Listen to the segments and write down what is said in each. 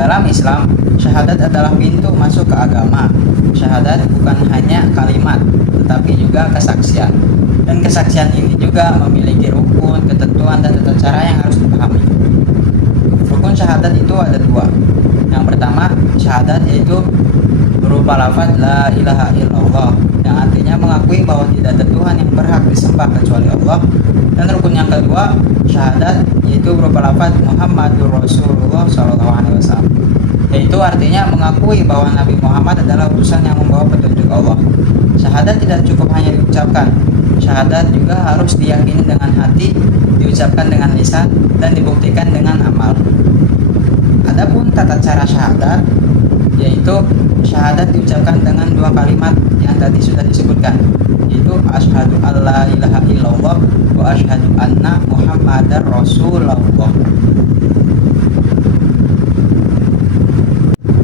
Dalam Islam, syahadat adalah pintu masuk ke agama. Syahadat bukan hanya kalimat, tetapi juga kesaksian. Dan kesaksian ini juga memiliki rukun, ketentuan, dan tata cara yang harus dipahami. Rukun syahadat itu ada dua. Yang pertama, syahadat yaitu berupa lafaz la ilaha illallah, yang artinya mengakui bahwa tidak ada Tuhan yang berhak disembah kecuali Allah. Dan rukun yang kedua, syahadat, yaitu berupa lafaz Muhammadur Rasulullah SAW, yaitu artinya mengakui bahwa Nabi Muhammad adalah utusan yang membawa petunjuk Allah. Syahadat tidak cukup hanya diucapkan, syahadat juga harus diyakini dengan hati, diucapkan dengan lisan, dan dibuktikan dengan amal. Adapun tata cara syahadat, yaitu syahadat diucapkan dengan dua kalimat yang tadi sudah disebutkan, yaitu asyhadu alla ilaha illallah wa asyhadu anna muhammadar rasulullah.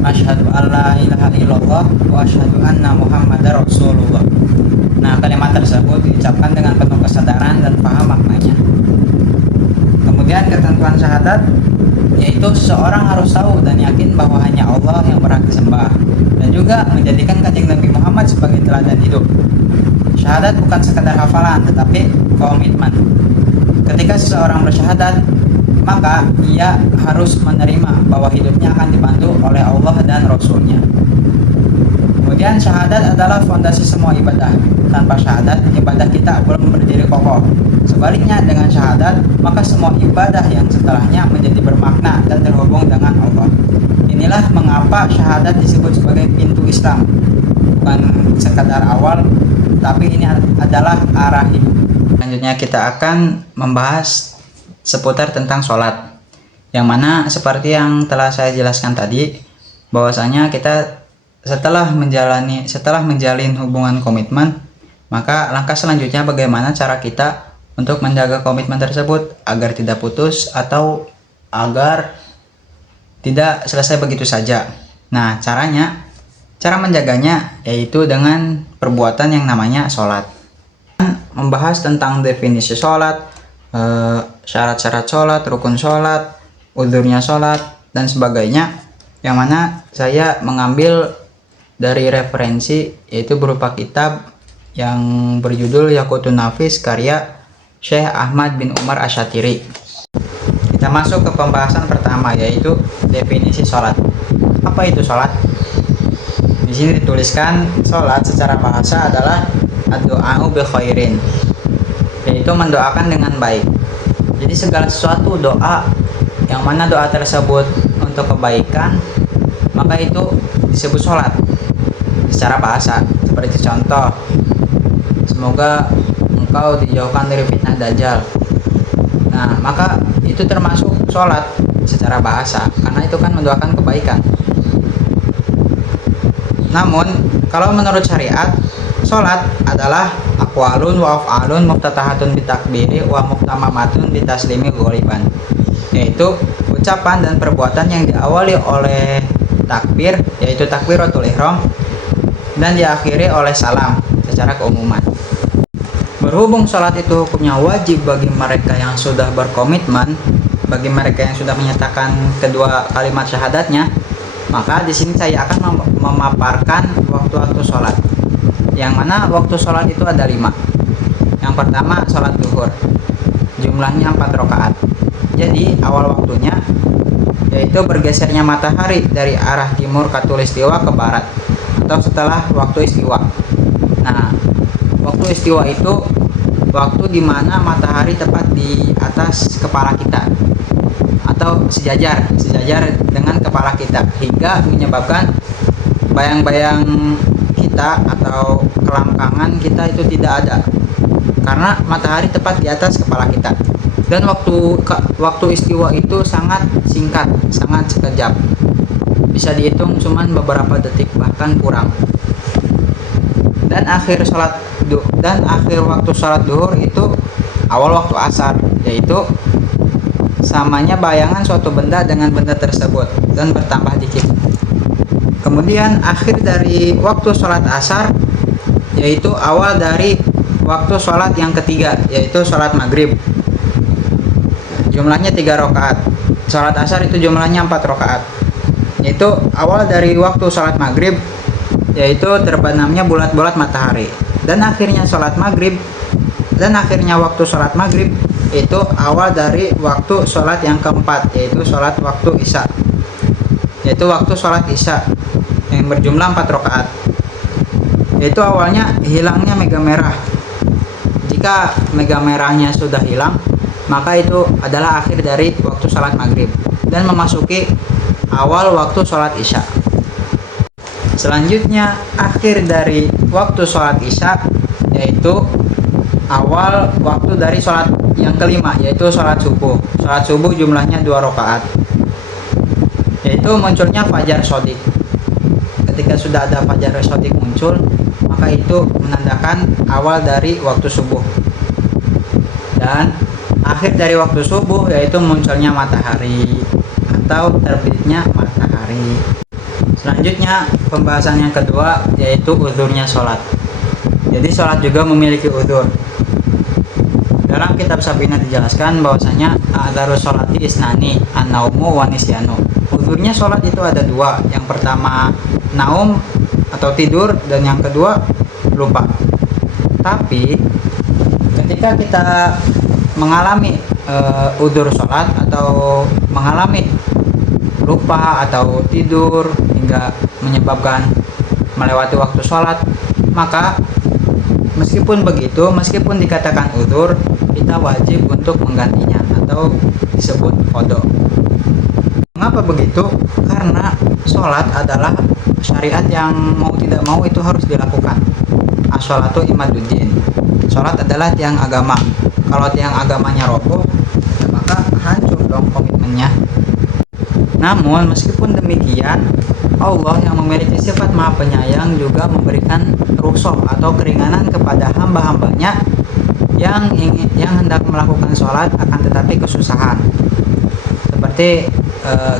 Asyhadu alla ilaha illallah wa asyhadu anna muhammadar rasulullah. Nah, kalimat tersebut diucapkan dengan penuh kesadaran dan paham maknanya. Kemudian ketentuan syahadat, yaitu seseorang harus tahu dan yakin bahwa hanya Allah yang berhak disembah, dan juga menjadikan kanjeng Nabi Muhammad sebagai teladan hidup. Syahadat bukan sekadar hafalan, tetapi komitmen. Ketika seseorang bersyahadat, maka ia harus menerima bahwa hidupnya akan dibantu oleh Allah dan Rasul-Nya. Kemudian syahadat adalah fondasi semua ibadah. Tanpa syahadat, ibadah kita belum berdiri kokoh. Sebaliknya, dengan syahadat, maka semua ibadah yang setelahnya menjadi bermakna dan terhubung dengan Allah. Inilah mengapa syahadat disebut sebagai pintu Islam. Bukan sekadar awal, tapi ini adalah arah hidup. Selanjutnya kita akan membahas seputar tentang sholat, yang mana seperti yang telah saya jelaskan tadi, bahwasanya kita setelah menjalin hubungan komitmen, maka langkah selanjutnya bagaimana cara kita untuk menjaga komitmen tersebut agar tidak putus atau agar tidak selesai begitu saja. Nah, cara menjaganya yaitu dengan perbuatan yang namanya sholat. Membahas tentang definisi sholat, syarat-syarat sholat, rukun sholat, udhurnya sholat, dan sebagainya, yang mana saya mengambil dari referensi, yaitu berupa kitab yang berjudul Yaqutun Nafis karya Syekh Ahmad bin Umar Asyatiri. Kita masuk ke pembahasan pertama, yaitu definisi sholat. Apa itu sholat? Di sini dituliskan sholat secara bahasa adalah ad-du'a'u bi khairin, yaitu mendoakan dengan baik. Jadi segala sesuatu doa yang mana doa tersebut untuk kebaikan, maka itu disebut sholat secara bahasa. Seperti contoh, semoga engkau dijauhkan dari fitnah dajjal. Nah, maka itu termasuk sholat secara bahasa, karena itu kan mendoakan kebaikan. Namun kalau menurut syariat, sholat adalah aqwalun wa af'alun muftatahatun bitakbiri wa muhtamamatun bitaslimi ghaliban, yaitu ucapan dan perbuatan yang diawali oleh takbir, yaitu takbiratul ihram, dan diakhiri oleh salam secara keumuman. Berhubung sholat itu hukumnya wajib bagi mereka yang sudah berkomitmen, bagi mereka yang sudah menyatakan kedua kalimat syahadatnya, maka di sini saya akan memaparkan waktu-waktu sholat, yang mana waktu sholat itu ada 5. Yang pertama, sholat duhur, jumlahnya 4 rakaat. Jadi awal waktunya yaitu bergesernya matahari dari arah timur khatulistiwa ke barat, atau setelah waktu istiwa. Nah, waktu istiwa itu waktu dimana matahari tepat di atas kepala kita, atau sejajar dengan kepala kita, hingga menyebabkan bayang-bayang kita atau kelangkangan kita itu tidak ada, karena matahari tepat di atas kepala kita. Dan waktu istiwa itu sangat singkat, sangat sekejap, bisa dihitung cuman beberapa detik, bahkan kurang. Dan akhir waktu sholat duhur itu awal waktu asar, yaitu samanya bayangan suatu benda dengan benda tersebut dan bertambah dikit. Kemudian akhir dari waktu sholat asar yaitu awal dari waktu sholat yang ketiga, yaitu sholat maghrib, jumlahnya 3 rakaat. Sholat asar itu jumlahnya 4 rakaat. yaitu awal dari waktu sholat maghrib, yaitu terbenamnya bulat-bulat matahari, dan akhirnya sholat maghrib, dan akhirnya waktu sholat maghrib itu awal dari waktu sholat yang keempat, yaitu sholat waktu isya, yaitu waktu sholat isya yang berjumlah 4 rakaat. Yaitu awalnya hilangnya mega merah. Jika mega merahnya sudah hilang, maka itu adalah akhir dari waktu sholat maghrib dan memasuki awal waktu sholat isya. Selanjutnya akhir dari waktu sholat isya yaitu awal waktu dari sholat yang kelima, yaitu sholat subuh. Sholat subuh jumlahnya 2 rakaat, yaitu munculnya fajar shodiq. Ketika sudah ada fajar shodiq muncul, maka itu menandakan awal dari waktu subuh. Dan akhir dari waktu subuh yaitu munculnya matahari atau terbitnya matahari. Selanjutnya pembahasan yang kedua yaitu uzurnya sholat. Jadi sholat juga memiliki uzur. Dalam kitab Sabina dijelaskan bahwasanya adzarus sholati isnani, an-naumu wa nisyanu. Uzurnya sholat itu ada 2. Yang pertama naum atau tidur, dan yang kedua lupa. Tapi ketika kita mengalami uzur sholat atau mengalami lupa atau tidur hingga menyebabkan melewati waktu sholat, maka meskipun begitu, meskipun dikatakan uzur, kita wajib untuk menggantinya atau disebut qada. Mengapa begitu? Karena sholat adalah syariat yang mau tidak mau itu harus dilakukan. As-sholatu imaduddin. Sholat adalah tiang agama. Kalau tiang agamanya roboh, ya maka hancur dong komitmennya. Namun meskipun demikian, Allah yang memiliki sifat maha penyayang juga memberikan rukhsah atau keringanan kepada hamba-hambanya yang hendak melakukan sholat akan tetapi kesusahan. Seperti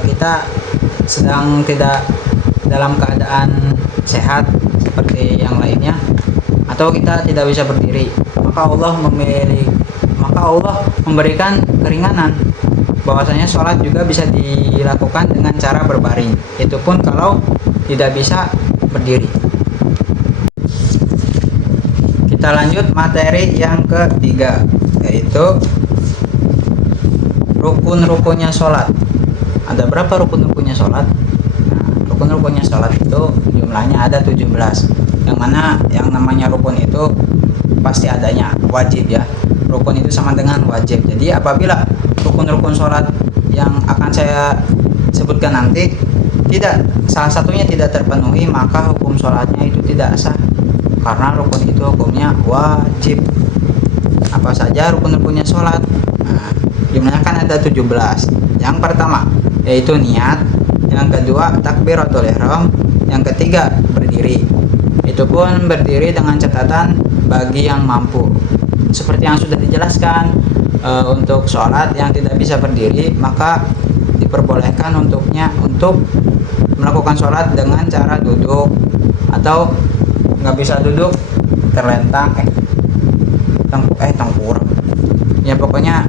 kita sedang tidak dalam keadaan sehat seperti yang lainnya, atau kita tidak bisa berdiri, maka Allah memberikan keringanan bahwasanya sholat juga bisa dilakukan dengan cara berbaring, itu pun kalau tidak bisa berdiri. Kita lanjut materi yang ketiga, yaitu rukun-rukunnya sholat. Ada berapa rukun-rukunnya sholat? Nah, rukun-rukunnya sholat itu jumlahnya ada 17, yang mana yang namanya rukun itu pasti adanya, wajib ya. Rukun itu sama dengan wajib. Jadi apabila rukun-rukun sholat yang akan saya sebutkan nanti salah satunya tidak terpenuhi, maka hukum sholatnya itu tidak sah, karena rukun itu hukumnya wajib. Apa saja rukun-rukunnya sholat? Nah, jumlahnya kan ada 17. Yang pertama yaitu niat, yang kedua takbiratul ihram, yang ketiga berdiri. Itu pun berdiri dengan catatan bagi yang mampu. Seperti yang sudah dijelaskan, untuk sholat yang tidak bisa berdiri, maka diperbolehkan untuknya untuk melakukan sholat dengan cara duduk, atau nggak bisa duduk terlentang tengkurap ya, pokoknya.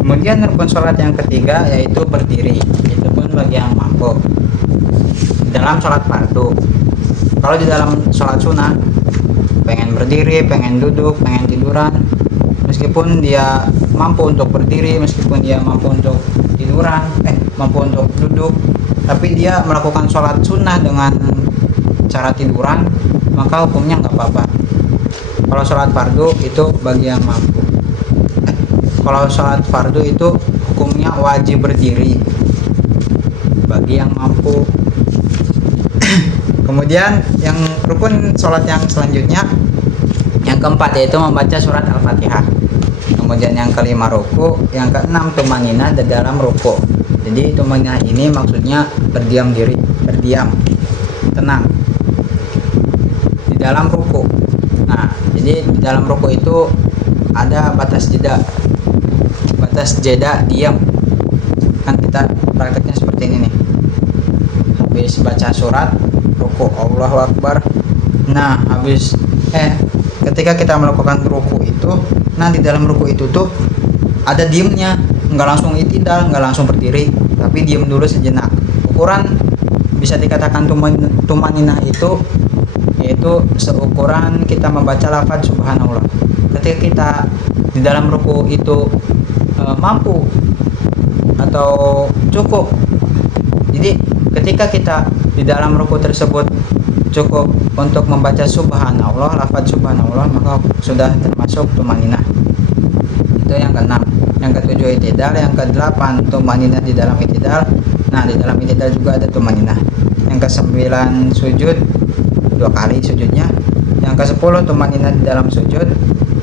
Kemudian rukun sholat yang ketiga yaitu berdiri, itu pun bagi yang mampu dalam sholat fardu. Kalau di dalam sholat sunnah pengen berdiri, pengen duduk, pengen tiduran, meskipun dia mampu untuk berdiri, meskipun dia mampu untuk tiduran, mampu untuk duduk, tapi dia melakukan sholat sunnah dengan cara tiduran, maka hukumnya nggak apa-apa. Kalau sholat fardu itu bagi yang mampu. Kalau sholat fardu itu hukumnya wajib berdiri bagi yang mampu. Kemudian yang rukun sholat yang selanjutnya, yang keempat, yaitu membaca surat Al-Fatihah. Kemudian yang kelima ruku, yang keenam tumanina di dalam ruku. Jadi tumanina ini maksudnya berdiam diri, berdiam, tenang di dalam ruku. Nah, jadi di dalam ruku itu ada batas jeda diam. Kan kita prakteknya seperti ini nih. Habis baca surat, ruku, Allahu Akbar. Nah, habis ketika kita melakukan ruku itu, nah di dalam ruku itu tuh ada diemnya, nggak langsung itidal, nggak langsung berdiri, tapi diam dulu sejenak. Ukuran bisa dikatakan tumaninah itu yaitu seukuran kita membaca lafaz subhanallah. Ketika kita di dalam ruku itu mampu atau cukup, jadi ketika kita di dalam ruku tersebut cukup untuk membaca subhanallah, lafaz subhanallah, maka sudah termasuk tumaninah. Itu yang keenam. Yang ketujuh i'tidal. Yang kedelapan tumaninah di dalam i'tidal. Nah, di dalam i'tidal juga ada tumaninah. Yang kesembilan sujud 2 kali sujudnya. Yang ke-10 tumaninah di dalam sujud.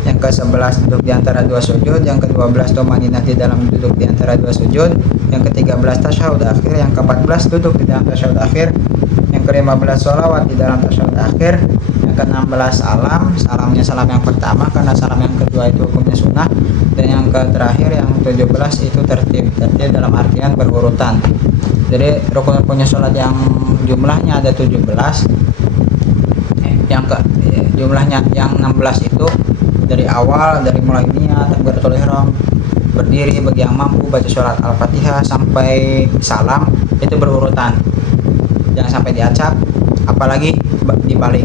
Yang ke-11 duduk di antara 2 sujud. Yang ke-12 tumaninah di dalam duduk di antara 2 sujud. Yang ke-13 tasyahud akhir. Yang ke-14 duduk di dalam tasyahud akhir. Yang ke-15 sholawat di dalam tasyahud akhir. Yang ke-16 salamnya salam yang pertama karena salam yang kedua itu hukumnya sunnah. Dan yang terakhir yang 17 itu tertib dalam artian berurutan. Jadi rukun-rukunnya sholat yang jumlahnya ada 17, jumlahnya yang 16 itu dari awal, dari mulai niat, takbiratul ihram, berdiri bagi yang mampu, baca surat Al-Fatihah sampai salam, itu berurutan, jangan sampai diacak, apalagi dibalik.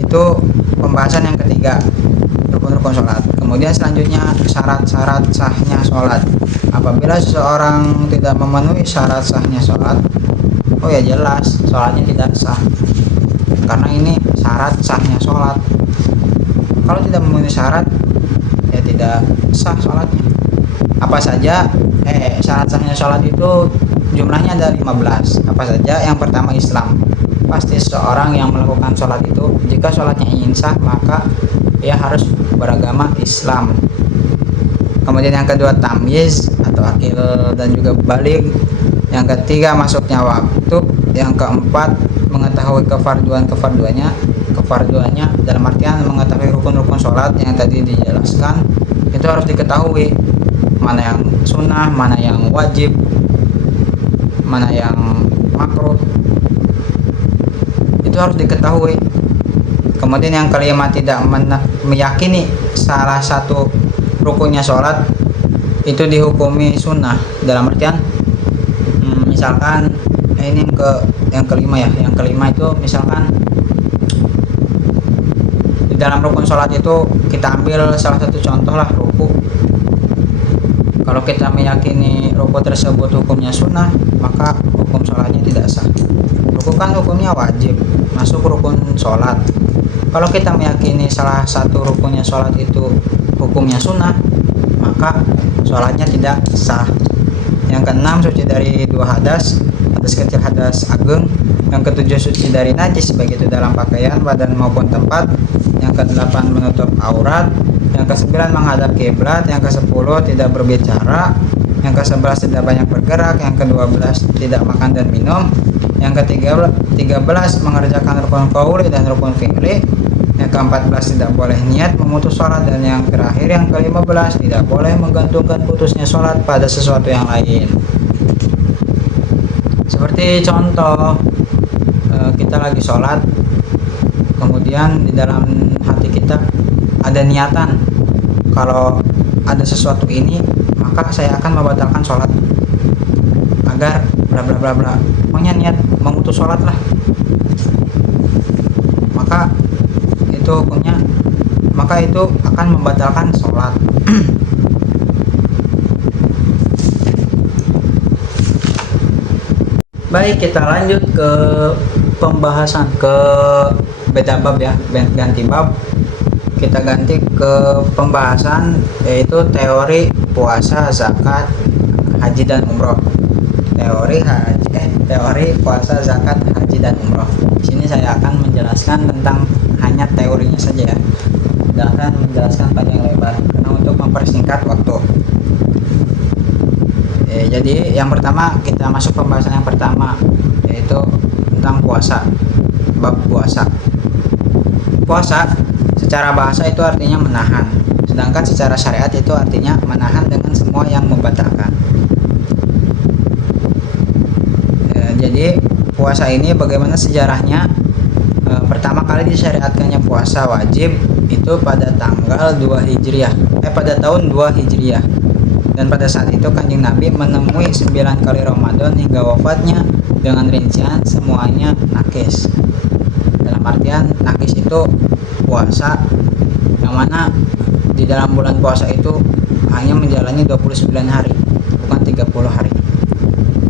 Itu pembahasan yang ketiga, rukun-rukun sholat. Kemudian selanjutnya syarat-syarat sahnya sholat. Apabila seseorang tidak memenuhi syarat sahnya sholat, oh ya jelas sholatnya tidak sah, karena ini syarat sahnya sholat. Kalau tidak memenuhi syarat, ya tidak sah sholatnya. Apa saja syarat sahnya sholat itu jumlahnya ada 15. Apa saja? Yang pertama Islam. Pasti seseorang yang melakukan sholat itu, jika sholatnya ingin sah, maka ia harus beragama Islam. Kemudian yang kedua tamyiz atau akil dan juga balik. Yang ketiga masuknya waktu. Yang keempat mengetahui kefarduannya dalam artian mengetahui rukun-rukun sholat yang tadi dijelaskan, itu harus diketahui mana yang sunnah, mana yang wajib, mana yang makruh, itu harus diketahui. Kemudian yang kelima tidak meyakini salah satu rukunnya sholat itu dihukumi sunnah, dalam artian misalkan ini yang kelima ya, yang kelima itu misalkan di dalam rukun sholat itu kita ambil salah satu contoh lah, ruku. Kalau kita meyakini ruku tersebut hukumnya sunnah, maka hukum sholatnya tidak sah. Ruku kan hukumnya wajib, masuk rukun sholat. Kalau kita meyakini salah satu rukunnya sholat itu hukumnya sunnah, maka sholatnya tidak sah. Yang keenam suci dari 2 hadas, hadas kecil, hadas agung. Yang ketujuh suci dari najis, baik itu dalam pakaian, badan maupun tempat. Yang ke-8 menutup aurat. Yang ke-9 menghadap kiblat. Yang ke-10 tidak berbicara. Yang ke-11 tidak banyak bergerak. Yang ke-12 tidak makan dan minum. Yang ke-13 mengerjakan rukun qauli dan rukun fi'li. Yang ke-14 tidak boleh niat memutus sholat. Dan yang terakhir yang ke-15 tidak boleh menggantungkan putusnya sholat pada sesuatu yang lain. Seperti contoh, kita lagi sholat, kemudian di dalam hati kita ada niatan, kalau ada sesuatu ini maka saya akan membatalkan sholat agar bla bla bla bla, pokoknya niat memutus sholat lah, maka itu akan membatalkan sholat. Baik, kita lanjut ke pembahasan, ke beda bab ya, ganti bab. Kita ganti ke pembahasan yaitu teori puasa, zakat, haji dan umroh. Teori puasa, zakat, haji dan umroh. Di sini saya akan menjelaskan tentang hanya teorinya saja ya. Tidak akan menjelaskan panjang lebar karena untuk mempersingkat waktu. Jadi yang pertama kita masuk pembahasan yang pertama, yaitu tentang puasa, bab puasa. Puasa secara bahasa itu artinya menahan, sedangkan secara syariat itu artinya menahan dengan semua yang membatalkan. Jadi puasa ini bagaimana sejarahnya? Pertama kali disyariatkannya puasa wajib itu pada tanggal 2 Hijriah, pada tahun 2 Hijriah. Dan pada saat itu Kanjeng Nabi menemui 9 kali Ramadan hingga wafatnya dengan rincian semuanya nakis. Dalam artian nakis itu puasa yang mana di dalam bulan puasa itu hanya menjalani 29 hari, bukan 30 hari.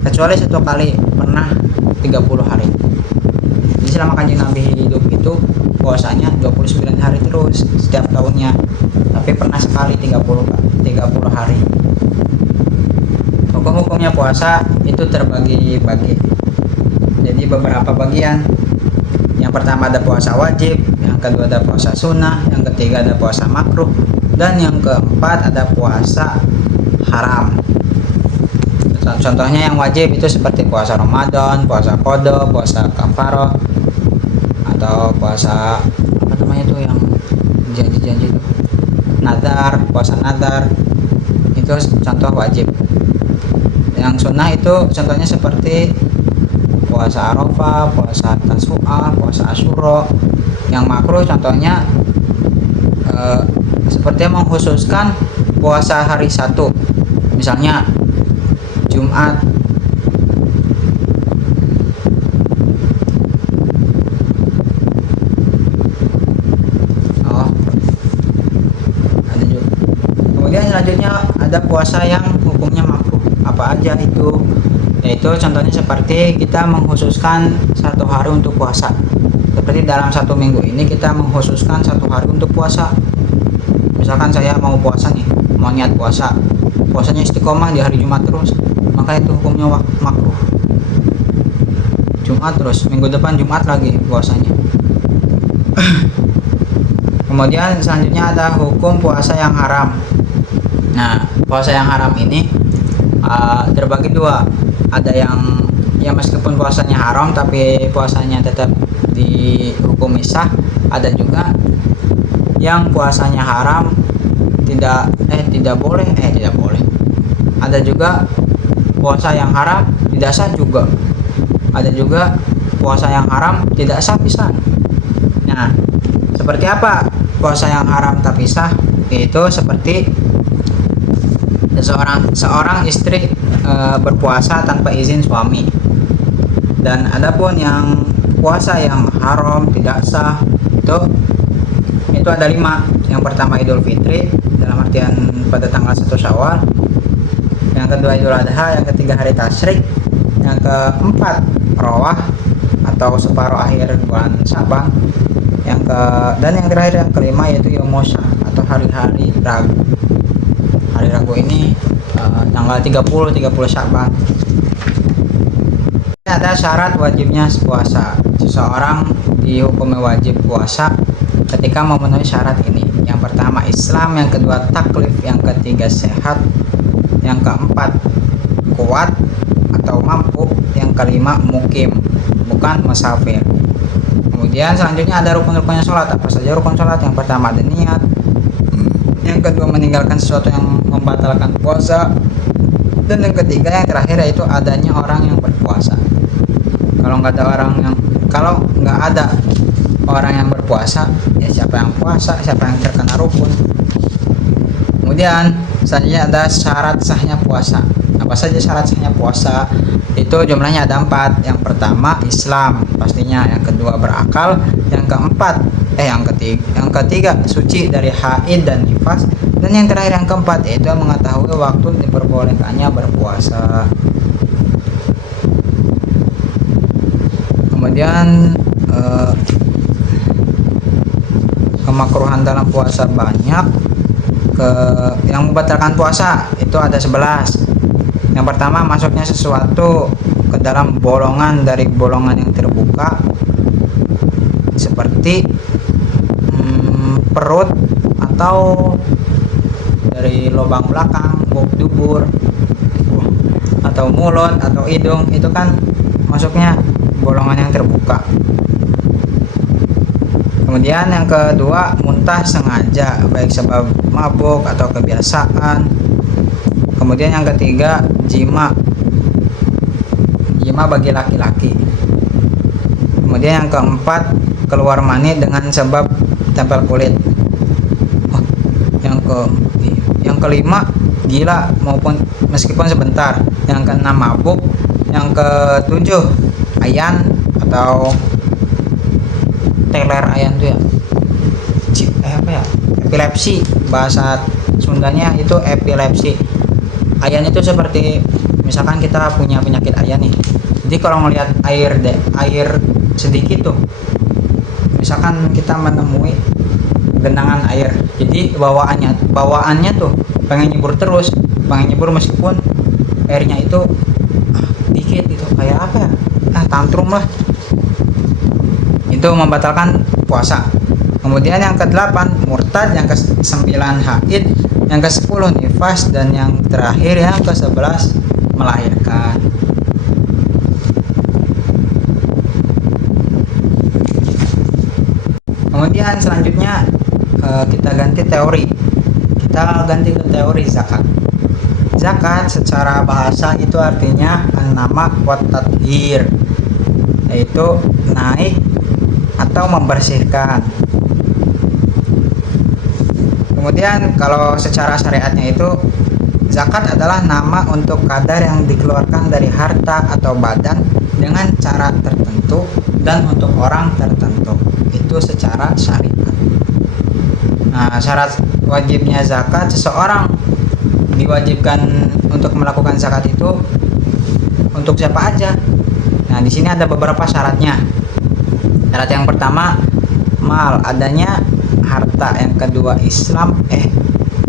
Kecuali satu kali pernah 30 hari. Jadi selama Kanjeng Nabi hidup itu puasanya 29 hari terus setiap tahunnya, tapi pernah sekali 30 hari. Hukum-hukumnya puasa itu terbagi-bagi. Jadi beberapa bagian. Yang pertama ada puasa wajib, yang kedua ada puasa sunnah, yang ketiga ada puasa makruh, dan yang keempat ada puasa haram. Contohnya yang wajib itu seperti puasa Ramadan, puasa qada, puasa kafaroh, atau puasa apa namanya itu yang janji-janji itu, nazar, puasa nazar, itu contoh wajib. Yang sunnah itu contohnya seperti puasa Arafah, puasa Tasu'a, puasa Asyura. Yang makruh contohnya seperti mengkhususkan puasa hari satu, misalnya Jumat. Ada juga. Kemudian selanjutnya ada puasa yang hukumnya makruh. Apa aja itu? Yaitu contohnya seperti kita mengkhususkan satu hari untuk puasa. Seperti dalam satu minggu ini kita mengkhususkan satu hari untuk puasa. Misalkan saya mau puasa nih, mau niat puasa, puasanya istiqomah di hari Jumat terus, maka itu hukumnya makruh. Jumat terus, minggu depan Jumat lagi puasanya. Kemudian selanjutnya ada hukum puasa yang haram. Nah, puasa yang haram ini terbagi dua. Ada yang ya meskipun puasanya haram tapi puasanya tetap dihukum sah. Ada juga yang puasanya haram tidak boleh. Ada juga puasa yang haram tidak sah juga. Ada juga puasa yang haram tidak sah pisan. Nah, seperti apa puasa yang haram tapi sah? Itu seperti seorang istri berpuasa tanpa izin suami. Dan adapun yang puasa yang haram tidak sah itu ada 5. Yang pertama Idul Fitri dalam artian pada tanggal 1 Syawal, yang kedua Idul Adha, yang ketiga hari Tasyrik, yang keempat Rawah atau separuh akhir bulan Syaban, dan yang terakhir yang kelima yaitu Yomosa atau hari-hari Ragu. Hari Ragu ini tanggal 30 Syaban. Ada syarat wajibnya puasa. Seseorang dihukum wajib puasa ketika memenuhi syarat ini. Yang pertama Islam, yang kedua taklif, yang ketiga sehat, yang keempat kuat atau mampu, yang kelima mukim, bukan musafir. Kemudian selanjutnya ada rukun-rukunnya sholat. Apa saja rukun sholat? Yang pertama ada niat, yang kedua meninggalkan sesuatu yang membatalkan puasa, dan yang ketiga yang terakhir yaitu adanya orang yang berpuasa. Kalau nggak ada orang yang berpuasa, ya siapa yang puasa, siapa yang terkena rukun. Kemudian selanjutnya ada syarat sahnya puasa. Apa saja syarat sahnya puasa? Itu jumlahnya ada 4. Yang pertama Islam pastinya, yang kedua berakal, yang ketiga suci dari haid dan nifas, dan yang terakhir yang keempat yaitu mengetahui waktu diperbolehkannya berpuasa. Kemudian kemakruhan dalam puasa banyak. Yang membatalkan puasa itu ada 11. Yang pertama masuknya sesuatu ke dalam bolongan dari bolongan yang terbuka seperti perut atau dari lubang belakang, bok dubur, atau mulut atau hidung, itu kan masuknya bolongan yang terbuka. Kemudian yang kedua muntah sengaja, baik sebab mabuk atau kebiasaan. Kemudian yang ketiga jima bagi laki-laki. Kemudian yang keempat keluar mani dengan sebab tempel kulit. Yang kelima gila maupun meskipun sebentar. Yang keenam mabuk. Yang ketujuh ayan atau teler ayan tuh ya, apa ya, epilepsi, bahasa Sundanya itu epilepsi. Ayan itu seperti misalkan kita punya penyakit ayan nih, jadi kalau melihat air sedikit tuh, misalkan kita menemui genangan air, jadi bawaannya tuh pengen nyebur terus, pengen nyebur meskipun airnya itu dikit gitu, kayak apa ya, tantrum lah, itu membatalkan puasa. Kemudian yang ke-8 murtad, yang ke-9 haid, yang ke-10 nifas, dan yang terakhir yang ke-11 melahirkan. Kemudian selanjutnya kita ganti ke teori zakat. Zakat secara bahasa itu artinya nama wat tathir, yaitu naik atau membersihkan. Kemudian kalau secara syariatnya itu zakat adalah nama untuk kadar yang dikeluarkan dari harta atau badan dengan cara tertentu dan untuk orang tertentu, itu secara syariat. Nah, syarat wajibnya zakat, seseorang diwajibkan untuk melakukan zakat itu untuk siapa aja. Nah, di sini ada beberapa syaratnya. Syarat yang pertama mal, adanya harta. Yang kedua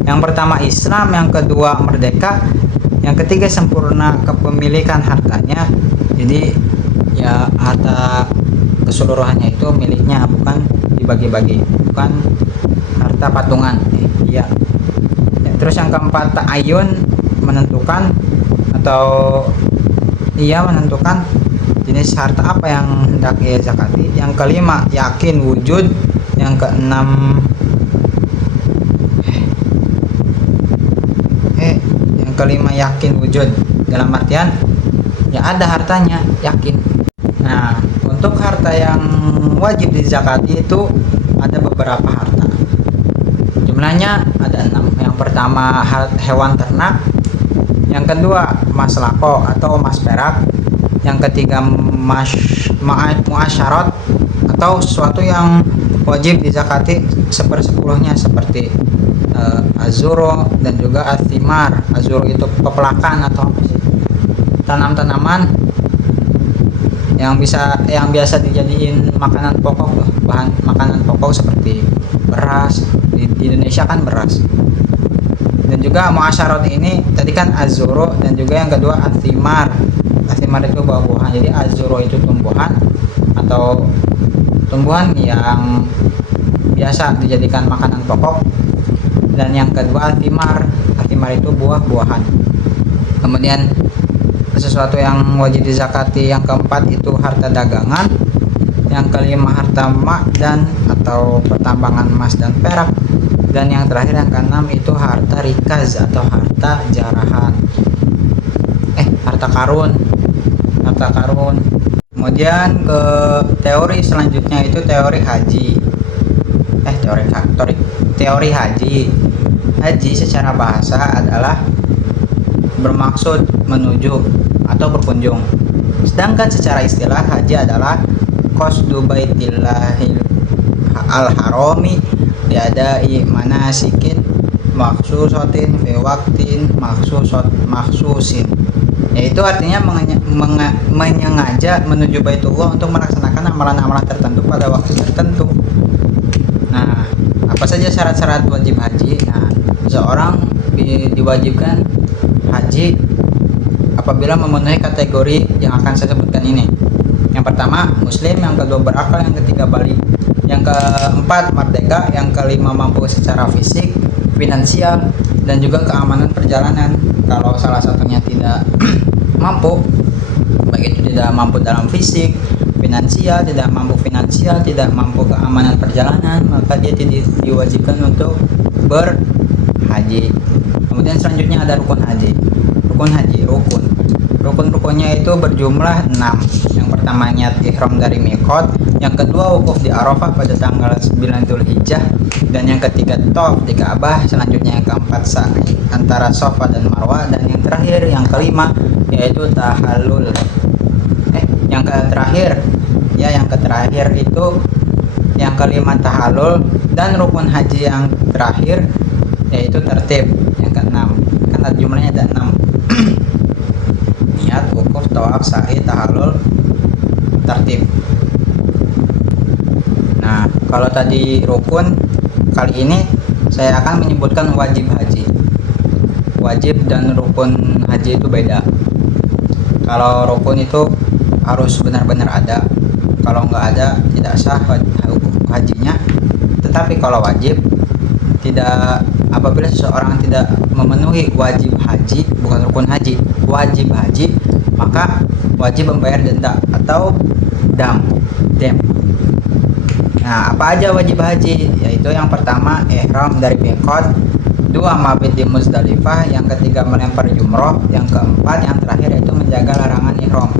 yang pertama Islam, yang kedua merdeka, yang ketiga sempurna kepemilikan hartanya. Jadi ya harta keseluruhannya itu miliknya, bukan dibagi-bagi, bukan harta patungan. Terus yang keempat ta'ayun, menentukan jenis harta apa yang hendak ia zakati. Yang kelima yakin wujud. Yang keenam yakin wujud dalam artian ya ada hartanya, yakin. Nah, untuk harta yang wajib dizakati itu ada beberapa harta. Jumlahnya ada 6. Yang pertama hewan ternak, yang kedua emas lako atau emas perak, yang ketiga muasyarat atau sesuatu yang wajib dizakati sepersepuluhnya seperti azuro dan juga athimar. Azuro itu pepelakan atau tanam-tanaman yang biasa dijadiin makanan pokok, bahan makanan pokok seperti beras. Di Indonesia kan beras. Dan juga muasyarat ini tadi kan azuro, dan juga yang kedua athimar. Athimar itu buah-buahan. Jadi azuro itu tumbuhan atau tumbuhan yang biasa dijadikan makanan pokok, dan yang kedua athimar itu buah-buahan. Kemudian sesuatu yang wajib dizakati yang keempat itu harta dagangan, yang kelima harta dan atau pertambangan emas dan perak, dan yang terakhir yang keenam itu harta rikaz atau harta jarahan, harta karun. Kemudian ke teori selanjutnya itu teori haji. Teori haji. Haji secara bahasa adalah bermaksud menuju atau berkunjung. Sedangkan secara istilah haji adalah qasdu baitillahil al-harami biadai manasikin maksusatin fi waqtin maksusin. Yaitu artinya menyengaja menuju Baitullah untuk melaksanakan amalan-amalan tertentu pada waktu tertentu. Nah, apa saja syarat-syarat wajib haji? Nah, seorang diwajibkan haji apabila memenuhi kategori yang akan saya sebutkan ini. Yang pertama muslim, yang kedua berakal, yang ketiga balik, yang keempat merdeka, yang kelima mampu secara fisik, finansial, dan juga keamanan perjalanan. Kalau salah satunya tidak mampu, baik itu tidak mampu dalam fisik, finansial, tidak mampu keamanan perjalanan, maka dia tidak diwajibkan untuk berhaji. Kemudian selanjutnya ada rukun haji. Rukun-rukunnya itu berjumlah 6. Yang pertama niat ihram dari miqat, Yang kedua wukuf di Arafah pada tanggal 9 Dzulhijjah, dan yang ketiga tawaf di Ka'bah. Selanjutnya yang keempat sa'i antara Safa dan Marwah, dan yang terakhir yang kelima yaitu tahallul. Yang terakhir itu yang kelima tahallul, dan rukun haji yang terakhir yaitu tertib yang keenam. Kan jumlahnya ada 6. Niat, wukuf, tawaf, sa'i, tahallul, tertib. Nah, kalau tadi rukun, kali ini saya akan menyebutkan wajib haji. Wajib dan rukun haji itu beda. Kalau rukun itu harus benar-benar ada, kalau nggak ada tidak sah hajinya. Tetapi kalau wajib, tidak, apabila seseorang tidak memenuhi wajib haji, bukan rukun haji, wajib haji, maka wajib membayar denda atau dam. Nah, apa aja wajib haji? Yaitu yang pertama ihram dari miqat, 2 mabit di Muzdalifah, yang ketiga melempar jumroh, yang keempat yang terakhir yaitu menjaga larangan ihram.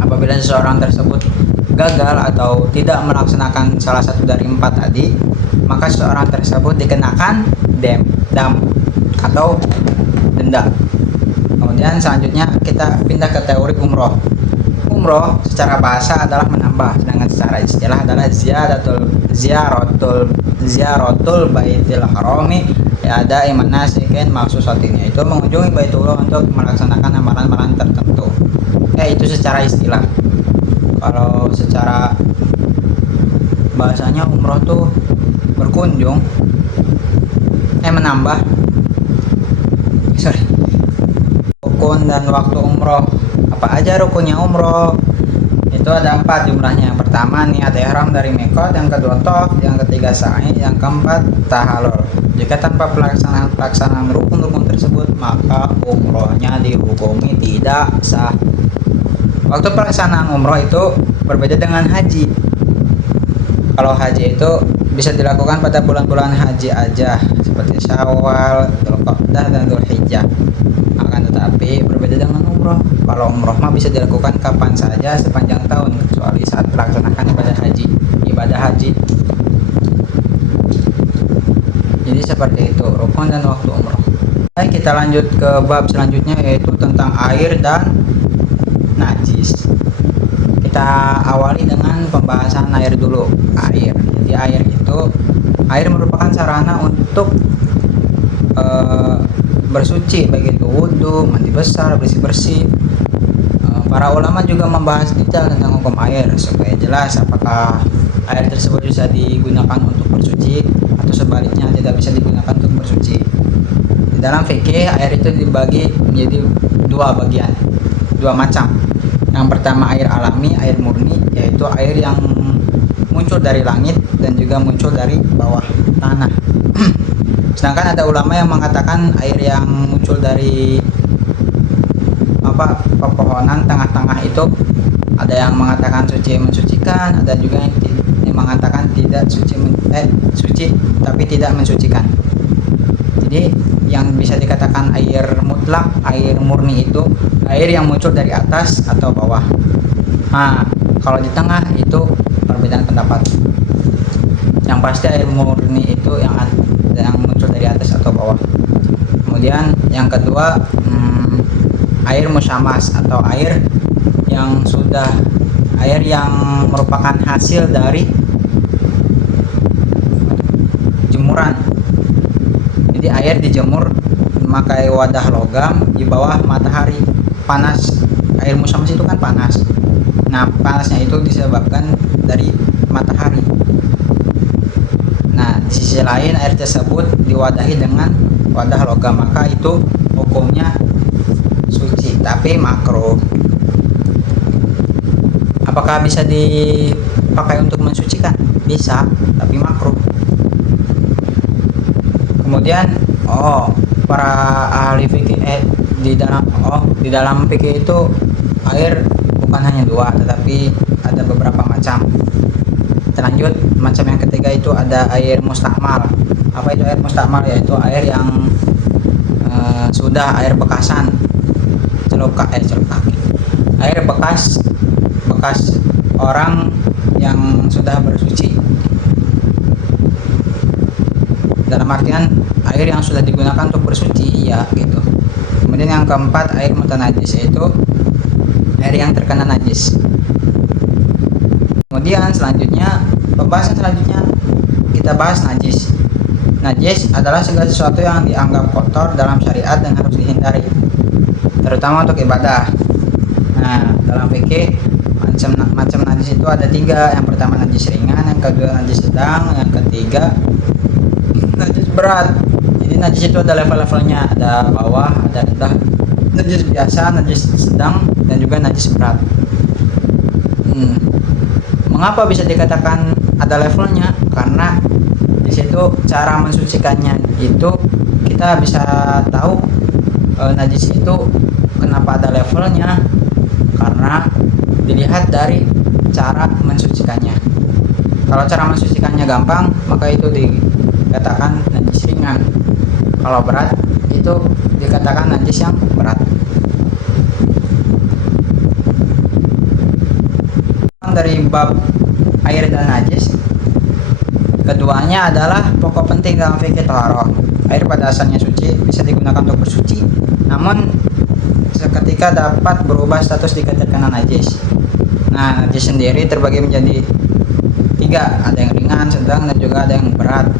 Apabila seseorang tersebut gagal atau tidak melaksanakan salah satu dari 4 tadi, maka seseorang tersebut dikenakan dam atau denda. Kemudian selanjutnya kita pindah ke teori umroh. Umroh secara bahasa adalah menambah, sedangkan secara istilah adalah ziyaratul baitil harami ada manasikin maksusatin, yaitu mengunjungi Baitullah untuk melaksanakan amalan-amalan tertentu. Itu secara istilah. Kalau secara bahasanya umroh tuh berkunjung, menambah. Rukun dan waktu umroh. Apa aja rukunnya umroh? Itu ada 4 jumlahnya. Yang pertama niat ihram dari miqat, yang kedua tawaf, yang ketiga sa'i, yang keempat tahallul. Jika tanpa pelaksanaan rukun-rukun tersebut, maka umrohnya dihukumi tidak sah. Waktu pelaksanaan umroh itu berbeda dengan haji. Kalau haji itu bisa dilakukan pada bulan-bulan haji aja, seperti Syawal, Dzulqa'dah, dan Dzulhijjah. Akan tetapi berbeda dengan umroh. Kalau umroh mah bisa dilakukan kapan saja sepanjang tahun, kecuali saat melaksanakan ibadah haji. Jadi seperti itu rukun dan waktu umroh. Baik, kita lanjut ke bab selanjutnya, yaitu tentang air dan najis. Kita awali dengan pembahasan air dulu. Jadi air merupakan sarana untuk bersuci, baik itu wudhu, mandi besar, bersih-bersih. Para ulama juga membahas detail tentang hukum air supaya jelas apakah air tersebut bisa digunakan untuk bersuci atau sebaliknya tidak bisa digunakan untuk bersuci. Di dalam fikih, air itu dibagi menjadi 2 bagian, 2 macam. Yang pertama air alami, air murni, yaitu air yang muncul dari langit dan juga muncul dari bawah tanah. Sedangkan ada ulama yang mengatakan air yang muncul dari pepohonan tengah-tengah itu, ada yang mengatakan suci mensucikan, ada juga yang mengatakan tidak suci tapi tidak mensucikan. Jadi yang bisa dikatakan air mutlak, air murni itu air yang muncul dari atas atau bawah. Nah, kalau di tengah itu perbedaan pendapat. Yang pasti air murni itu yang muncul dari atas atau bawah. Kemudian yang kedua, air musyamas atau air yang merupakan hasil dari jemuran. Jadi air dijemur memakai wadah logam di bawah matahari panas. Air musyamas itu kan panas. Nah, panasnya itu disebabkan dari matahari. Nah, di sisi lain air tersebut diwadahi dengan wadah logam, maka itu hukumnya suci tapi makruh. Apakah bisa dipakai untuk mensucikan? Bisa, tapi makruh. Kemudian para ahli fikih di dalam fikih itu air bukan hanya 2, tetapi ada beberapa macam. Lanjut, macam yang ketiga itu ada air mustakmal. Apa itu air mustakmal? Yaitu air yang sudah air bekasan, celup kaki, air bekas orang yang sudah bersuci. Dalam artian air yang sudah digunakan untuk bersuci, iya gitu. Kemudian yang keempat, air mutanajis, yaitu air yang terkena najis. Kemudian selanjutnya, pembahasan selanjutnya kita bahas najis. Najis adalah segala sesuatu yang dianggap kotor dalam syariat dan harus dihindari, terutama untuk ibadah. Nah, dalam fikih macam najis itu ada 3. Yang pertama najis ringan, yang kedua najis sedang, yang ketiga najis berat. Jadi najis itu ada level-levelnya, ada bawah, ada rendah, najis biasa, najis sedang, dan juga najis berat. Mengapa bisa dikatakan ada levelnya? Karena di situ cara mensucikannya itu kita bisa tahu najis itu kenapa ada levelnya, karena dilihat dari cara mensucikannya. Kalau cara mensucikannya gampang, maka itu dikatakan najis ringan. Kalau berat, itu dikatakan najis yang berat. Dari bab air dan najis, keduanya adalah pokok penting dalam fikih thaharah. Air pada asalnya suci, bisa digunakan untuk bersuci, namun seketika dapat berubah status jika terkena najis. Nah, najis sendiri terbagi menjadi 3, ada yang ringan, sedang, dan juga ada yang berat,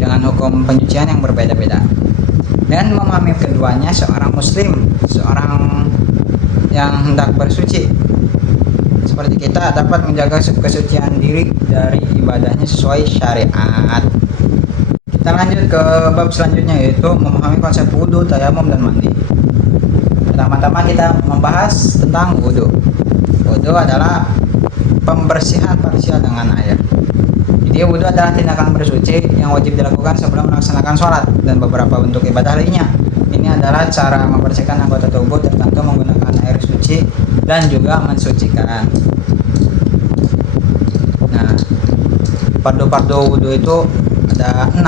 dengan hukum penyucian yang berbeda-beda. Dan memahami keduanya, seorang muslim, seorang yang hendak bersuci seperti kita, dapat menjaga kesucian diri dari ibadahnya sesuai syariat. Kita lanjut ke bab selanjutnya, yaitu memahami konsep wudhu, tayamum, dan mandi. Pertama-tama kita membahas tentang wudhu. Wudhu adalah pembersihan parsial dengan air. Jadi wudhu adalah tindakan bersuci yang wajib dilakukan sebelum melaksanakan sholat dan beberapa bentuk ibadah lainnya. Ini adalah cara membersihkan anggota tubuh tertentu menggunakan air suci dan juga mensucikan. Nah, fardu-fardu wudhu itu ada 6.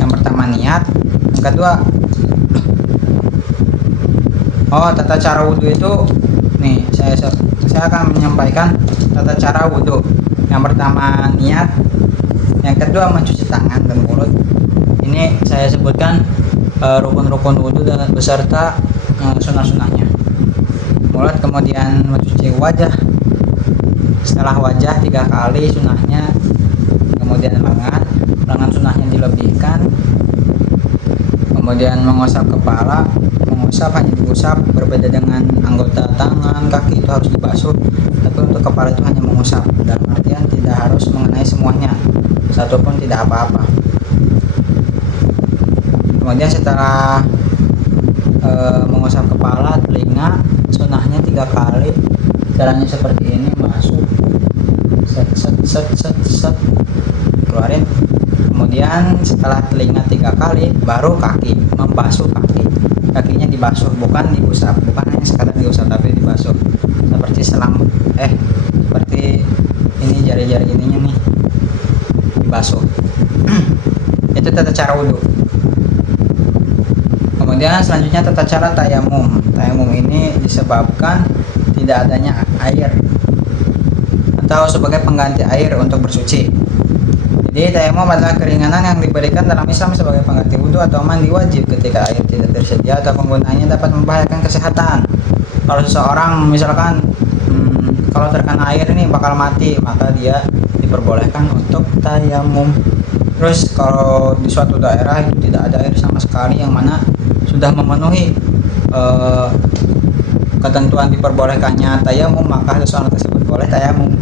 Yang pertama niat, yang kedua tata cara wudhu itu nih, saya akan menyampaikan tata cara wudhu. Yang pertama niat, yang kedua mencuci tangan dan mulut. Ini saya sebutkan rukun-rukun wudhu dan beserta sunnah-sunnahnya. Mulut, kemudian mencuci wajah, setelah wajah 3 kali sunnahnya, kemudian lengan sunnahnya dilebihkan, kemudian mengusap kepala. Mengusap hanya diusap, berbeda dengan anggota tangan, kaki itu harus dibasuh, tapi untuk kepala itu hanya mengusap, dalam artian tidak harus mengenai semuanya, satupun tidak apa-apa. Kemudian setelah mengusap kepala, telinga, sunnahnya 3 kali. Caranya seperti ini, masuk, set, keluarin. Kemudian setelah telinga 3 kali, baru kaki, membasuh kaki. Kakinya dibasuh, bukan diusap, bukan hanya sekadar diusap, tapi dibasuh. Seperti seperti ini, jari-jari ininya nih dibasuh. Itu tata cara wudhu. Kemudian selanjutnya tata cara tayamum. Tayamum ini disebabkan tidak adanya air atau sebagai pengganti air untuk bersuci. Jadi tayamum adalah keringanan yang diberikan dalam Islam sebagai pengganti wudhu atau mandi wajib ketika air tidak tersedia atau penggunaannya dapat membahayakan kesehatan. Kalau seseorang misalkan kalau terkena air ini bakal mati, maka dia diperbolehkan untuk tayamum. Terus kalau di suatu daerah itu tidak ada air sama sekali, yang mana sudah memenuhi ketentuan diperbolehkannya tayamum, maka seseorang tersebut boleh tayamum,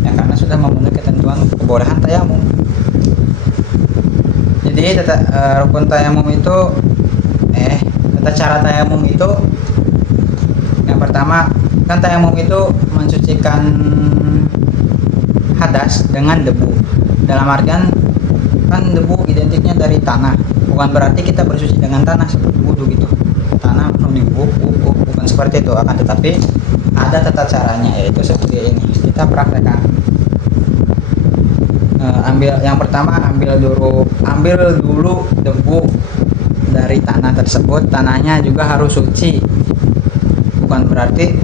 ya, karena sudah memenuhi ketentuan kebolehan tayamum. Jadi rukun tayamum itu tata cara tayamum itu, yang pertama kan tayamum itu mensucikan hadas dengan debu. Dalam artian kan debu identiknya dari tanah, bukan berarti kita bersuci dengan tanah seperti wudhu gitu, tanah langsung diubuk, bukan seperti itu. Akan tetapi ada tata caranya, yaitu seperti ini. Kita praktekkan. Yang pertama ambil dulu debu dari tanah tersebut. Tanahnya juga harus suci, bukan berarti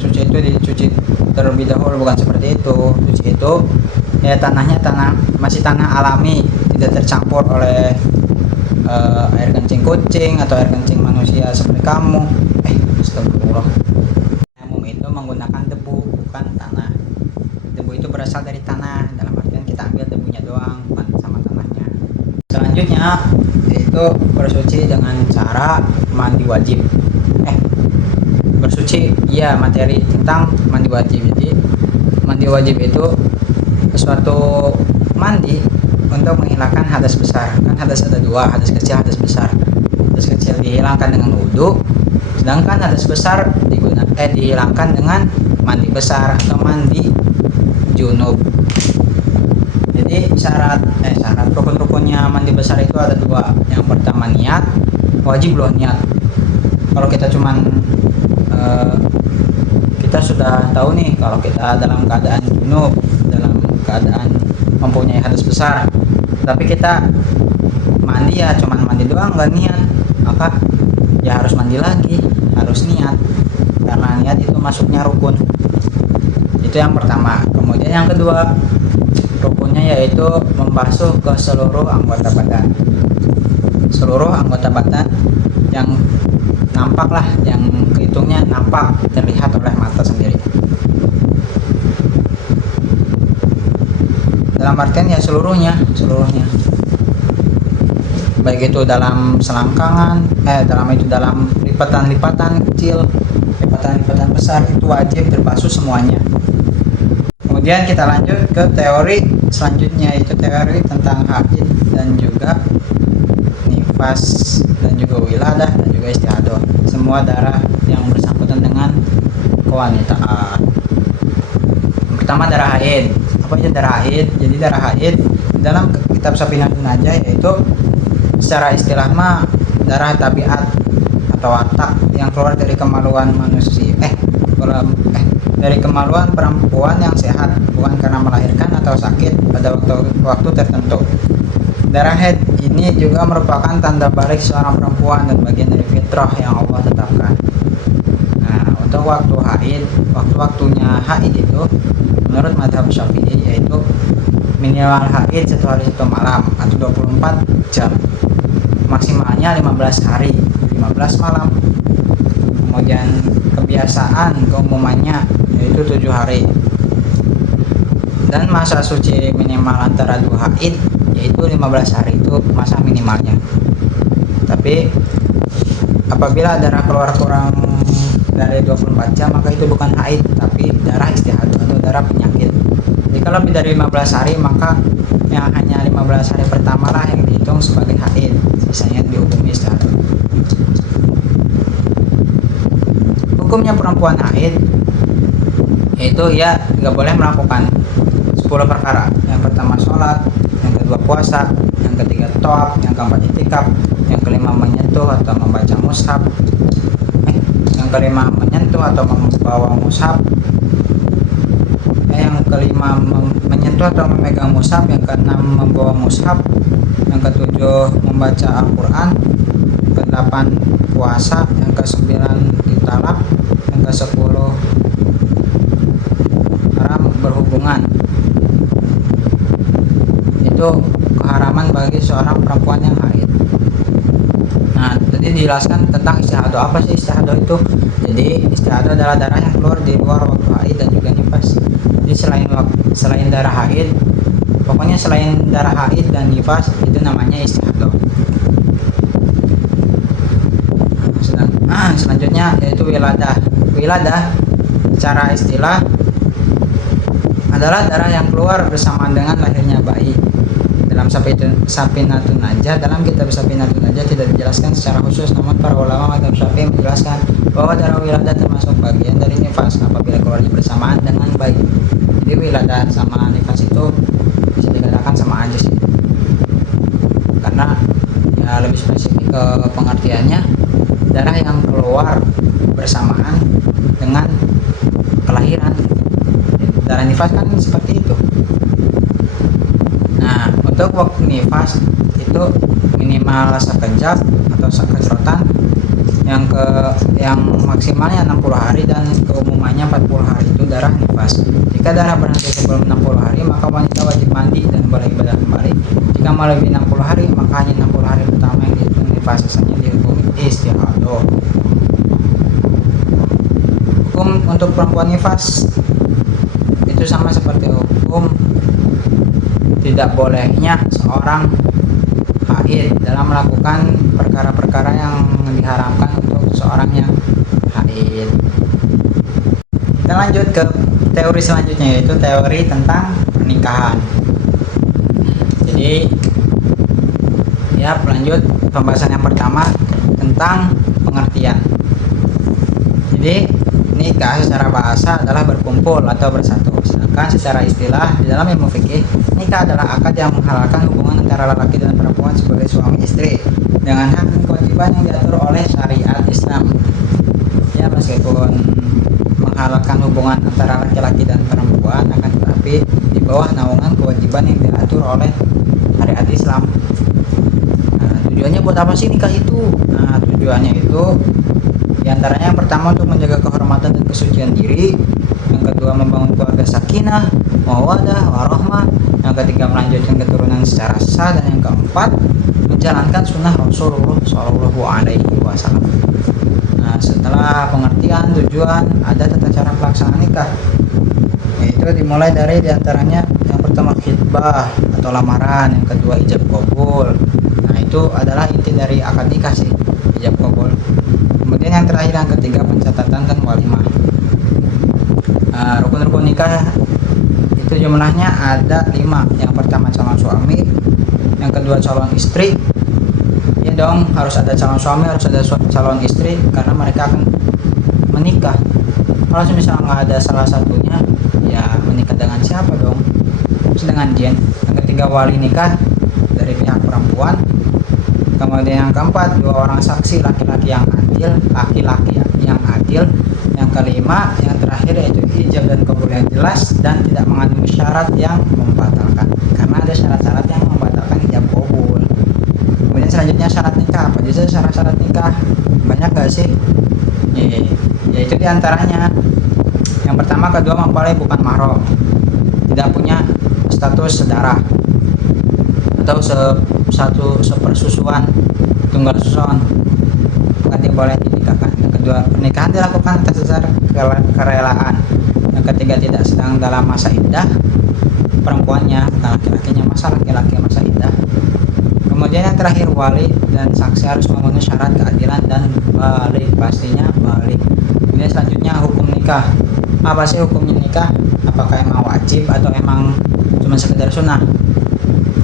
Suci itu dicuci terlebih dahulu, bukan seperti itu. Suci itu ya tanahnya masih tanah alami, tidak tercampur oleh air kencing kucing atau air kencing manusia seperti kamu. Astagfirullah. Tayamum itu menggunakan debu, bukan tanah. Debu itu berasal dari tanah, dalam artian kita ambil debunya doang, bukan sama tanahnya. Selanjutnya yaitu bersuci dengan cara mandi wajib. Bersuci, ya, materi tentang mandi wajib. Jadi mandi wajib itu suatu mandi untuk menghilangkan hadas besar. Kan hadas ada dua, hadas kecil, hadas besar. Hadas kecil dihilangkan dengan wudhu, sedangkan hadas besar dihilangkan dengan mandi besar atau mandi junub. Jadi syarat rukun-rukunnya mandi besar itu ada dua. Yang pertama niat, wajib loh niat. Kalau kita kita sudah tahu nih kalau kita dalam keadaan junub, dalam keadaan mempunyai hadas besar, tapi kita mandi ya cuman mandi doang, nggak niat, maka ya harus mandi lagi, harus niat, karena niat itu masuknya rukun. Itu yang pertama. Kemudian yang kedua, rukunnya yaitu membasuh ke seluruh anggota badan. Seluruh anggota badan yang nampak lah, yang kehitungnya nampak, terlihat oleh mata sendiri. Dalam artian ya seluruhnya, baik itu dalam selangkangan, dalam lipatan-lipatan kecil, lipatan-lipatan besar, itu wajib terbasuh semuanya. Kemudian kita lanjut ke teori selanjutnya, yaitu teori tentang haid dan juga nifas dan juga wiladah dan juga istihadah, semua darah yang bersangkutan dengan kewanitaan. Pertama, darah haid. Apa itu darah haid? Jadi darah haid dalam kitab Safinatun Najah yaitu secara istilah mah darah tabiat atau watak yang keluar dari kemaluan manusia, dari kemaluan perempuan yang sehat, bukan karena melahirkan atau sakit pada waktu tertentu. Darah haid ini juga merupakan tanda balik seorang perempuan dan bagian dari fitrah yang Allah tetapkan. Nah, untuk waktunya haid itu menurut mazhab Syafi'i yaitu minimal haid 1 hari 1 malam atau 24 jam, maksimalnya 15 hari 15 malam. Kemudian kebiasaan keumumannya yaitu 7 hari, dan masa suci minimal antara 2 haid yaitu 15 hari, itu masa minimalnya. Tapi apabila darah keluar kurang dari 24 jam maka itu bukan haid tapi darah istihadah atau darah penyakit. Jadi kalau lebih dari 15 hari maka yang hanya 15 hari pertama lah yang dihitung sebagai haid, sisanya dihukumi istihadah. Hukumnya perempuan haid yaitu ya nggak boleh melakukan 10 perkara. Yang pertama sholat, yang kedua puasa, yang ketiga tawaf, yang keempat itikaf, yang kelima menyentuh atau membaca mushaf, yang kelima menyentuh atau membawa mushaf, yang kelima menyentuh atau memegang mushaf, yang keenam membawa mushaf, yang ketujuh membaca Al-Quran, yang kedelapan puasa, yang kesembilan ditalak, yang kesepuluh haram berhubungan. Itu keharaman bagi seorang perempuan yang haid. Nah, tadi dijelaskan tentang istihadah. Apa sih istihadah itu? Jadi istihadah adalah darah yang keluar di luar waktu haid dan juga nifas. Jadi selain darah haid, pokoknya selain darah haid dan nifas itu namanya istihadah. Selanjutnya yaitu wiladah. Wiladah secara istilah adalah darah yang keluar bersamaan dengan lahirnya bayi. Dalam Safinatun Najah, dalam kitab Safinatun Najah tidak dijelaskan secara khusus, namun para ulama mazhab Syafi'i menjelaskan bahwa darah wiladah termasuk bagian dari nifas apabila keluarnya bersamaan dengan bayi. Jadi wiladah sama nifas itu bisa dikatakan sama aja sih, karena ya lebih spesifik ke pengertiannya, darah yang keluar bersamaan dengan kelahiran. Darah nifas kan seperti itu. Nah, untuk waktu nifas itu minimal sekejap atau sekejrotan Yang maksimalnya 60 hari dan keumumannya 40 hari itu darah nifas. Jika darah berhenti sebelum 60 hari maka wanita wajib mandi dan boleh ibadah kembali. Jika melebihi 60 hari maka hanya 60 hari pertama yang dihitung nifas, sisanya dihukumi istihadah. Hukum untuk perempuan nifas itu sama seperti hukum tidak bolehnya seorang haid dalam melakukan perkara-perkara yang diharamkan untuk seorang yang haid. Kita lanjut ke teori selanjutnya, yaitu teori tentang pernikahan. Jadi ya, lanjut pembahasan yang pertama tentang pengertian. Jadi nikah secara bahasa adalah berkumpul atau bersatu, sedangkan secara istilah di dalam ilmu fikih, nikah adalah akad yang menghalalkan hubungan antara lelaki dan perempuan sebagai suami istri dengan hak dan kewajiban yang diatur oleh syariat Islam. Ya, meskipun menghalalkan hubungan antara laki-laki dan perempuan, akan tetapi di bawah naungan kewajiban yang diatur oleh syariat Islam. Nah, tujuannya buat apa sih nikah itu? Nah, tujuannya itu diantaranya yang pertama untuk menjaga kehormatan dan kesucian diri, yang kedua membangun keluarga sakinah, mawaddah, warahmah, yang ketiga melanjutkan keturunan secara sah, dan yang keempat menjalankan sunnah Rasulullah Shallallahu Alaihi Wasallam. Nah, setelah pengertian tujuan, ada tata cara pelaksanaan nikah, yaitu dimulai dari diantaranya yang pertama khitbah atau lamaran, yang kedua ijab qabul. Nah, itu adalah inti dari akad nikah sih, ijab qabul. Kemudian yang terakhir yang ketiga pencatatan dan walimah. Rukun-rukun nikah itu jumlahnya ada 5. Yang pertama calon suami, yang kedua calon istri. Ya dong, harus ada calon suami, harus ada calon istri, karena mereka akan menikah. Kalau misalnya nggak ada salah satunya, ya menikah dengan siapa dong? Terus dengan jin. Yang ketiga wali nikah dari pihak perempuan. Kemudian yang keempat 2 orang saksi laki-laki yang adil, Yang kelima, yang terakhir yaitu ijab dan qabul yang jelas dan tidak mengandung syarat yang membatalkan. Karena ada syarat-syarat yang membatalkan ijab qabul. Kemudian selanjutnya syarat nikah. Apa aja syarat-syarat nikah? Banyak gak sih? Yaitu diantaranya yang pertama, kedua mempelai bukan mahram, tidak punya status sedarah atau sepersusuan, tunggal susun, maka boleh dinikahkan. Yang kedua, pernikahan dilakukan atas dasar kerelaan. Yang ketiga, tidak sedang dalam masa iddah, perempuannya, laki-lakinya masa iddah. Kemudian yang terakhir, wali dan saksi harus memenuhi syarat keadilan dan balik, pastinya balik. Kemudian selanjutnya hukum nikah. Apa sih hukumnya nikah? Apakah emang wajib atau emang cuma sekedar sunnah?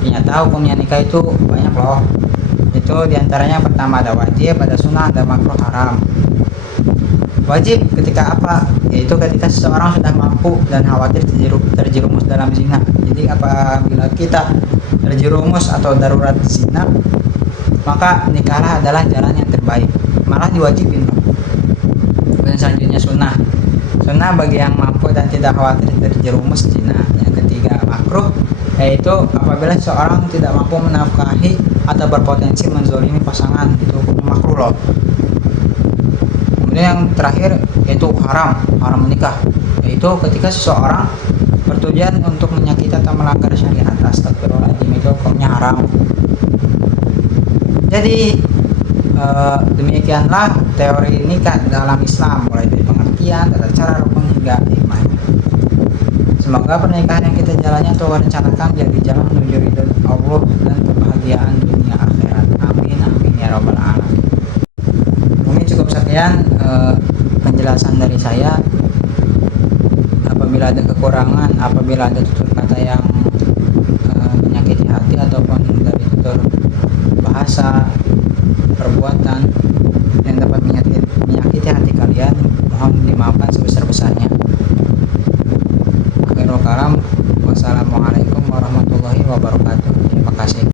Ternyata hukumnya nikah itu banyak loh. Itu diantaranya pertama ada wajib, ada sunnah, ada makruh, haram. Wajib ketika apa? Yaitu ketika seseorang sudah mampu dan khawatir terjerumus dalam zina. Jadi apabila kita terjerumus atau darurat zina, maka nikahlah adalah jalan yang terbaik, malah diwajibin. Dan selanjutnya sunnah bagi yang mampu dan tidak khawatir terjerumus zina. Yang ketiga makruh, yaitu apabila seorang tidak mampu menafkahi atau berpotensi menzolimi pasangan, itu hukumnya makruh loh. Kemudian yang terakhir yaitu haram menikah, yaitu ketika seseorang bertujuan untuk menyakiti atau melanggar syariat. Astagfirullahaladzim, itu hukumnya haram. Jadi demikianlah teori nikah dalam Islam, mulai dari pengertian, tata cara, rukun hingga hikmahnya. Semoga pernikahan yang kita jalani atau rencanakan jadi jalan menuju ridho Allah dan kebahagiaan dunia akhirat. Amin amin ya rabbal alamin. Mungkin cukup sekian penjelasan dari saya. Apabila ada kekurangan, apabila ada tutur kata yang menyakiti hati ataupun dari tutur bahasa, perbuatan yang